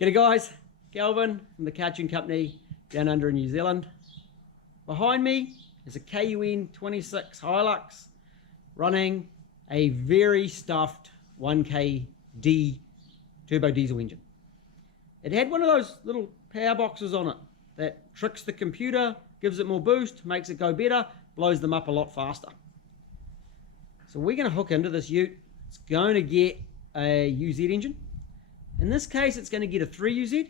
G'day guys, Galvin from the Cartoon Company down under in New Zealand. Behind me is a CartuneNZ Hilux running a very stuffed 1KD turbo diesel engine. It had one of those little power boxes on it that tricks the computer, gives it more boost, makes it go better, blows them up a lot faster. So we're going to hook into this ute. It's going to get a UZ engine. In this case, it's going to get a 3UZ,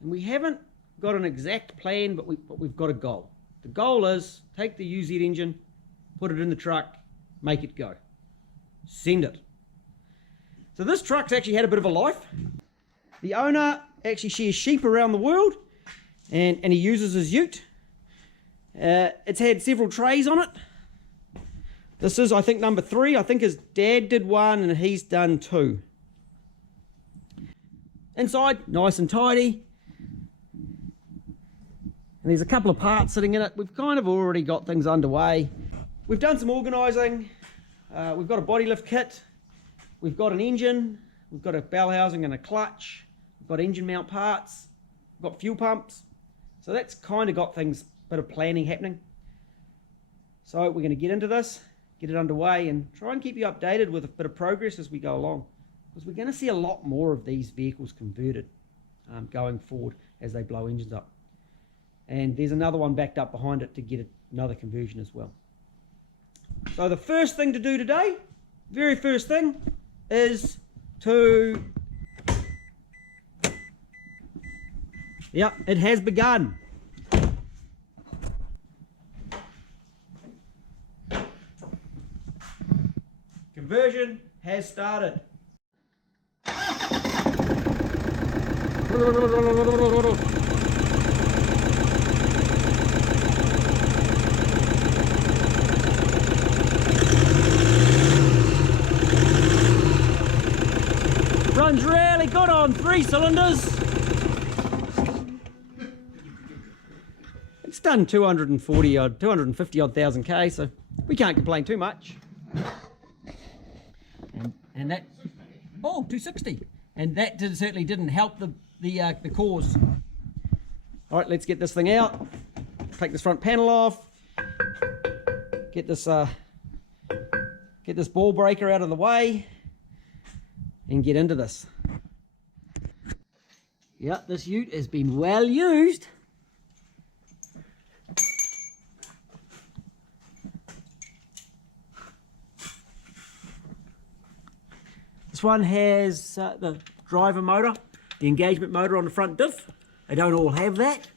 and we haven't got an exact plan, but we've got a goal. The goal is take the UZ engine, put it in the truck, make it go. Send it. So this truck's actually had a bit of a life. The owner actually shears sheep around the world, and he uses his ute. It's had several trays on it. This is, I think, number 3. I think his dad did 1 and he's done 2. Inside, nice and tidy. And there's a couple of parts sitting in it. We've kind of already got things underway. We've done some organising. We've got a body lift kit. We've got an engine. We've got a bell housing and a clutch. We've got engine mount parts. We've got fuel pumps. So that's kind of got things, a bit of planning happening. So we're going to get into this, get it underway, and try and keep you updated with a bit of progress as we go along. Because we're going to see a lot more of these vehicles converted going forward as they blow engines up. And there's another one backed up behind it to get another conversion as well. So the first thing to do today, very first thing, is to... Yep, it has begun. Conversion has started. Runs really good on 3 cylinders. It's done 240 odd, 250 odd thousand K, so we can't complain too much. And that, oh, 260. And that certainly didn't help the cause. All right, let's get this thing out. Take this front panel off. Get this ball breaker out of the way, and get into this. Yep, this ute has been well used. This one has the driver motor, the engagement motor on the front diff. They don't all have that.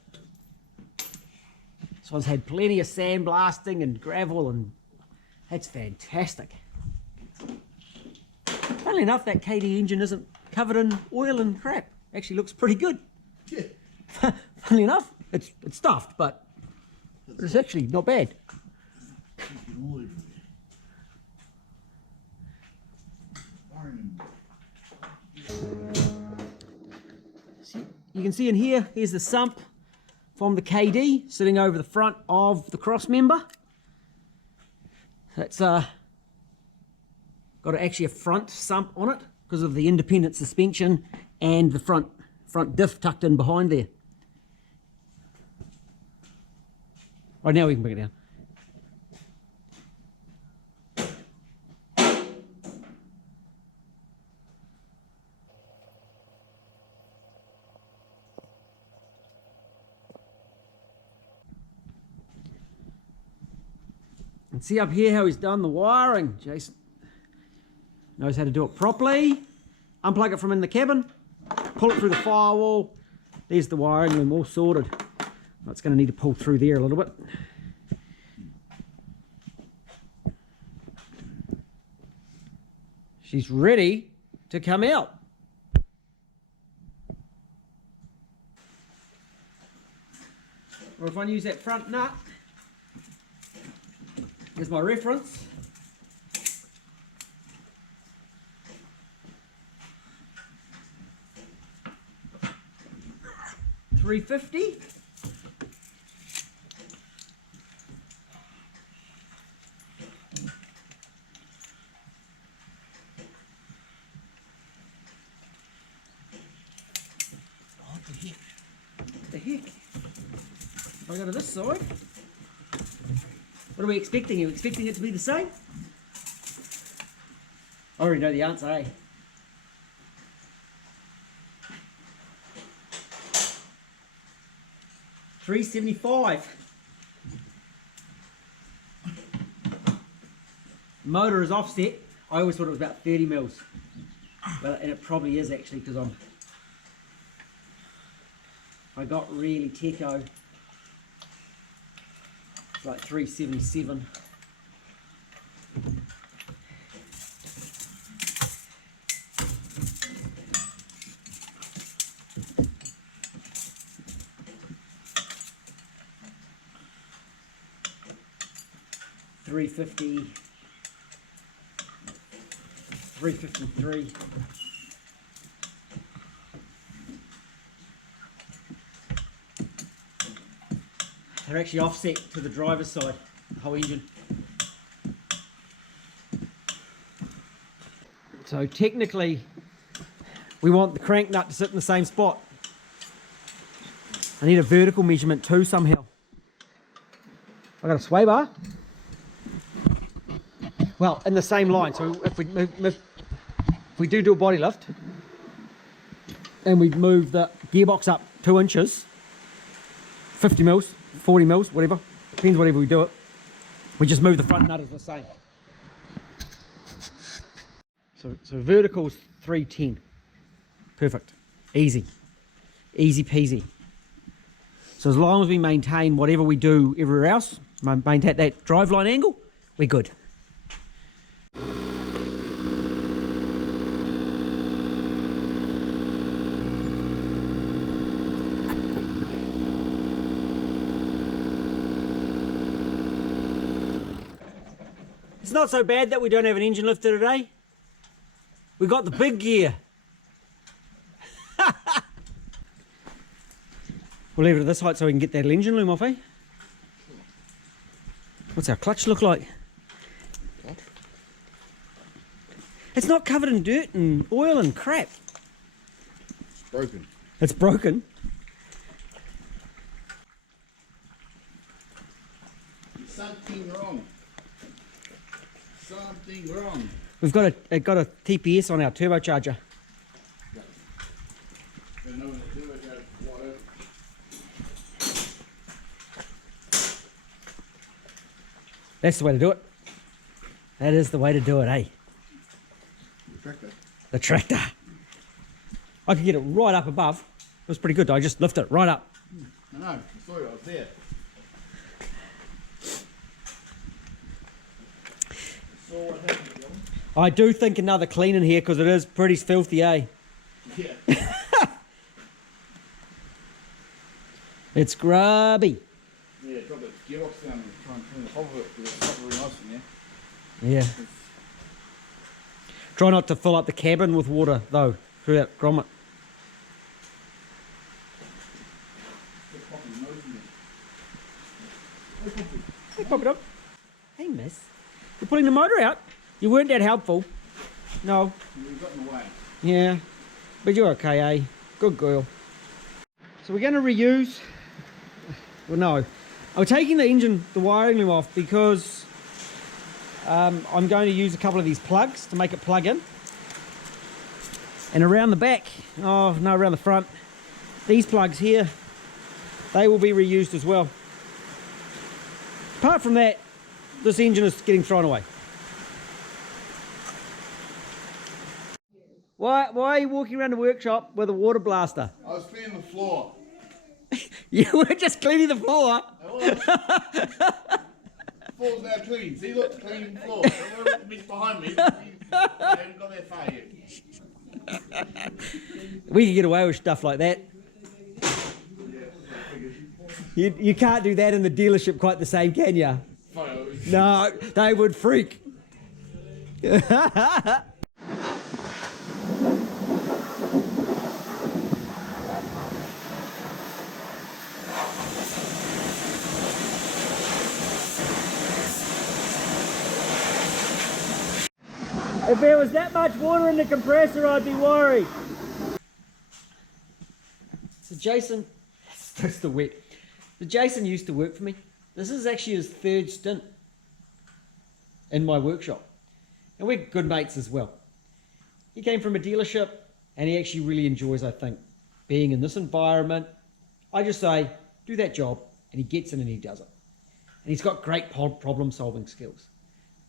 This one's had plenty of sandblasting and gravel, and that's fantastic. Funnily enough, that KD engine isn't covered in oil and crap. Actually looks pretty good. Yeah. Funnily enough, it's stuffed, but it's actually not bad. You can see in here, here's the sump from the KD sitting over the front of the cross member. That's got actually a front sump on it because of the independent suspension and the front diff tucked in behind there. Right, now we can bring it down. And see up here how he's done the wiring. Jason knows how to do it properly. Unplug it from in the cabin, pull it through the firewall. There's the wiring loom all sorted. It's going to need to pull through there a little bit. She's ready to come out. Or if I use that front nut, here's my reference. $350. What the heck? If I go to this side, what are we expecting? Are we expecting it to be the same? I already know the answer, eh? $375. Motor is offset. I always thought it was about 30 mils. Well, and it probably is actually, because I got really techo. It's like 377. $350, $353. They're actually offset to the driver's side, the whole engine. So technically, we want the crank nut to sit in the same spot. I need a vertical measurement too somehow. I got a sway bar. Well, in the same line. So if we do a body lift and we move the gearbox up 2 inches, 50 mils, 40 mils, whatever, depends whatever we do it. We just move the front nut as the same. So vertical's 310. Perfect. Easy. Easy peasy. So as long as we maintain whatever we do everywhere else, maintain that driveline angle, we're good. It's not so bad that we don't have an engine lifter today. We got the big gear. We'll leave it at this height so we can get that engine loom off, eh? What's our clutch look like? It's not covered in dirt and oil and crap. It's broken. It's broken. Something wrong. Something wrong. We've got a TPS on our turbocharger. That's the way to do it. That is the way to do it, eh? The tractor. The tractor. I could get it right up above. It was pretty good. I just lifted it right up. I know. I saw you. I was there. So what happened, I do think another clean in here because it is pretty filthy, eh? Yeah. It's grubby. Yeah, drop the gearbox down and try and clean the top of it because it's not really nice in there. Yeah. Try not to fill up the cabin with water though through that grommet. Hey, pop it up. Hey, miss. You're pulling the motor out. You weren't that helpful. No. We've got in the way. Yeah. But you're okay, eh? Good girl. So we're going to reuse... Well, no. I'm taking the engine, the wiring loom off because I'm going to use a couple of these plugs to make it plug in. And around the back, oh no, around the front, these plugs here, they will be reused as well. Apart from that, this engine is getting thrown away. Why are you walking around the workshop with a water blaster? I was cleaning the floor. You were just cleaning the floor? The floor's now clean. See, look, clean floor. The bitch behind me. I haven't got that far yet. We can get away with stuff like that. You can't do that in the dealership quite the same, can you? No, they would freak. If there was that much water in the compressor, I'd be worried. So Jason, it's still wet. So Jason used to work for me. This is actually his third stint in my workshop. And we're good mates as well. He came from a dealership and he actually really enjoys, I think, being in this environment. I just say, do that job, and he gets in and he does it. And he's got great problem solving skills.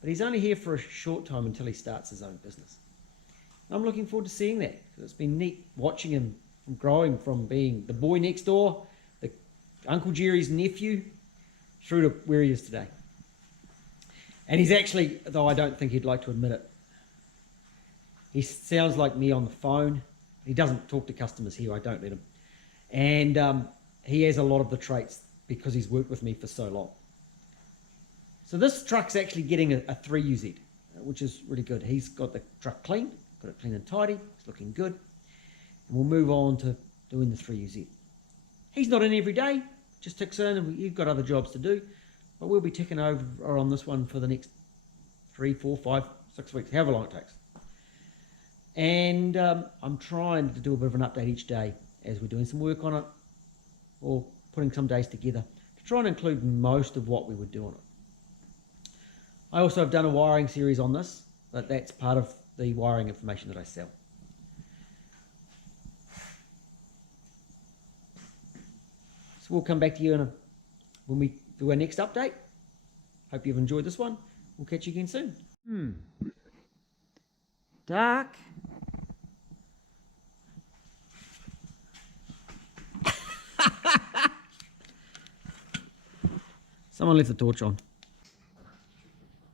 But he's only here for a short time until he starts his own business. I'm looking forward to seeing that, because it's been neat watching him growing from being the boy next door, the Uncle Jerry's nephew, through to where he is today. And he's actually, though I don't think he'd like to admit it, he sounds like me on the phone. He doesn't talk to customers here, I don't let him. And he has a lot of the traits because he's worked with me for so long. So this truck's actually getting a 3UZ, which is really good. He's got the truck clean, got it clean and tidy, it's looking good. And we'll move on to doing the 3UZ. He's not in every day, just ticks in, and you've got other jobs to do, but we'll be ticking over on this one for the next 3, 4, 5, 6 weeks, however long it takes. And I'm trying to do a bit of an update each day as we're doing some work on it, or putting some days together to try and include most of what we would do on it. I also have done a wiring series on this, but that's part of the wiring information that I sell. So we'll come back to you when we do our next update. Hope you've enjoyed this one. We'll catch you again soon. Dark. Someone left the torch on.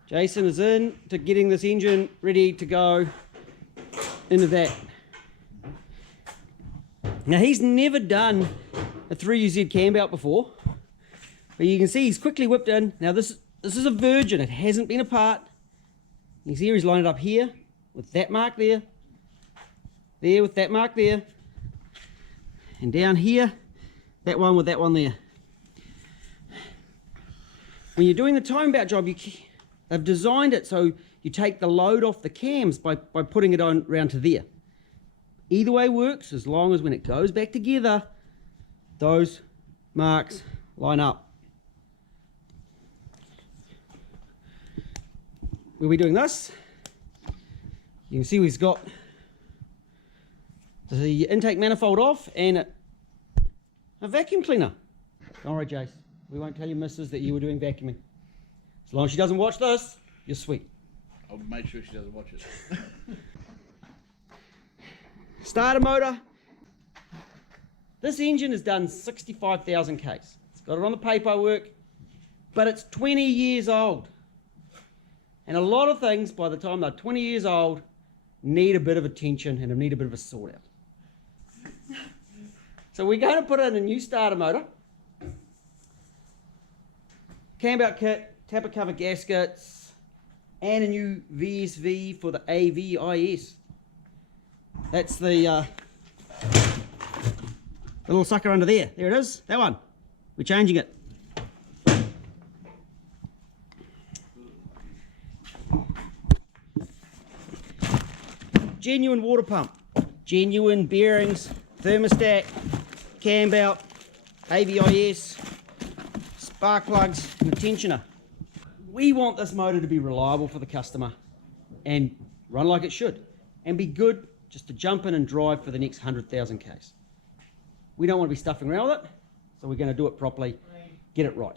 Jason is in to getting this engine ready to go into that. Now he's never done a 3UZ cam belt before, but you can see he's quickly whipped in. Now this is a virgin, it hasn't been apart. You can see he's lined it up here with that mark there, there with that mark there, and down here, that one with that one there. When you're doing the time belt job, they've designed it so you take the load off the cams by putting it on around to there. Either way works, as long as when it goes back together, those marks line up. We'll be doing this. You can see we've got the intake manifold off and a vacuum cleaner. Don't worry, Jace. We won't tell your missus that you were doing vacuuming. As long as she doesn't watch this, you're sweet. I'll make sure she doesn't watch it. Starter motor. This engine has done 65,000 Ks. It's got it on the paperwork, but it's 20 years old. And a lot of things, by the time they're 20 years old, need a bit of attention and need a bit of a sort out. So we're going to put in a new starter motor, cam belt kit, tapper cover gaskets, and a new VSV for the AVIS. That's the little sucker under there. There it is, that one. We're changing it. Genuine water pump, genuine bearings, thermostat, cam belt, AVIS, spark plugs, and a tensioner. We want this motor to be reliable for the customer and run like it should, and be good just to jump in and drive for the next 100,000 Ks. We don't want to be stuffing around with it, so we're going to do it properly, get it right.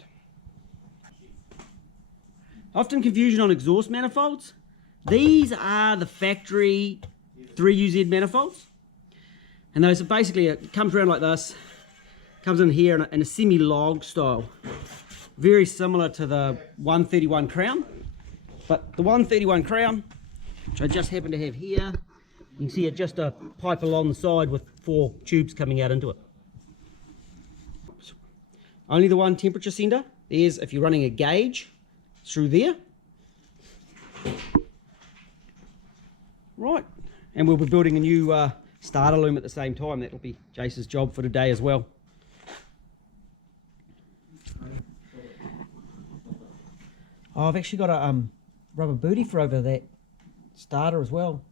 Often confusion on exhaust manifolds. These are the factory 3UZ manifolds, and those are basically, it comes around like this, comes in here in a semi-log style, very similar to the 131 Crown, but the 131 Crown, which I just happen to have here, you can see it just a pipe along the side with 4 tubes coming out into it. Only the one temperature sender. There's if you're running a gauge through there. Right, and we'll be building a new starter loom at the same time. That'll be Jace's job for today as well. Oh, I've actually got a rubber booty for over that starter as well.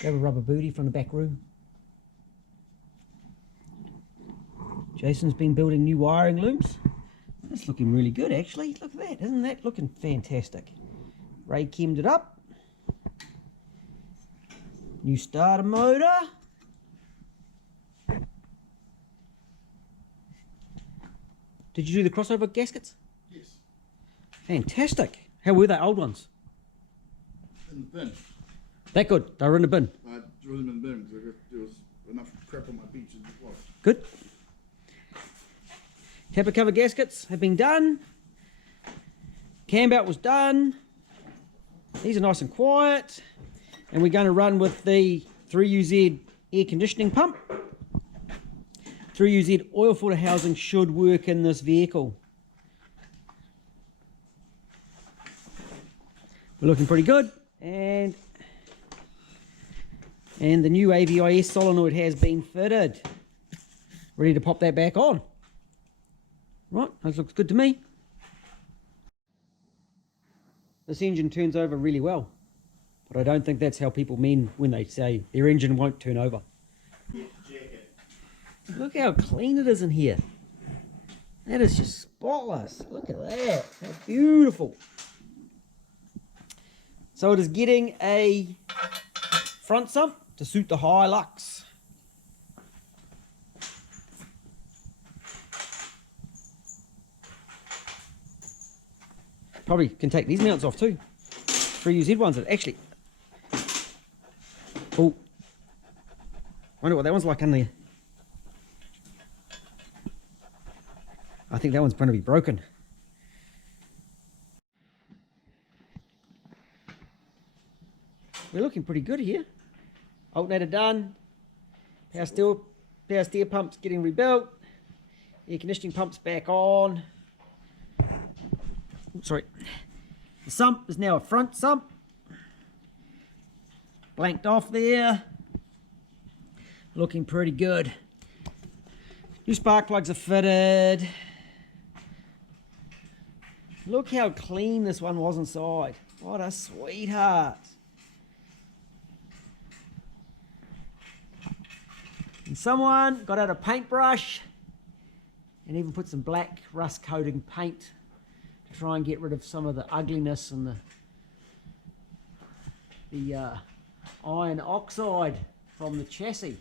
Grab a rubber booty from the back room. Jason's been building new wiring looms. That's looking really good actually. Look at that, isn't that looking fantastic? Ray chemed it up. New starter motor. Did you do the crossover gaskets? Yes. Fantastic. How were they, old ones? In the bin. That good? They were in the bin. I threw them in the bin because there was enough crap on my beach as it was. Good. Tapper cover gaskets have been done. Cam belt was done. These are nice and quiet. And we're going to run with the 3UZ air conditioning pump. 3UZ oil filter housing should work in this vehicle. We're looking pretty good. And the new AVIS solenoid has been fitted. Ready to pop that back on. Right, that looks good to me. This engine turns over really well, but I don't think that's how people mean when they say their engine won't turn over. Look how clean it is in here. That is just spotless. Look at that. How beautiful. So it is getting a front sump to suit the Hilux. Probably can take these mounts off too. 3UZ ones that actually. Oh, wonder what that one's like in there. I think that one's going to be broken. We're looking pretty good here. Alternator done. Power steer pumps getting rebuilt. Air conditioning pumps back on. Sorry. The sump is now a front sump. Blanked off there. Looking pretty good. New spark plugs are fitted. Look how clean this one was inside. What a sweetheart. And someone got out a paintbrush and even put some black rust coating paint to try and get rid of some of the ugliness and the iron oxide from the chassis.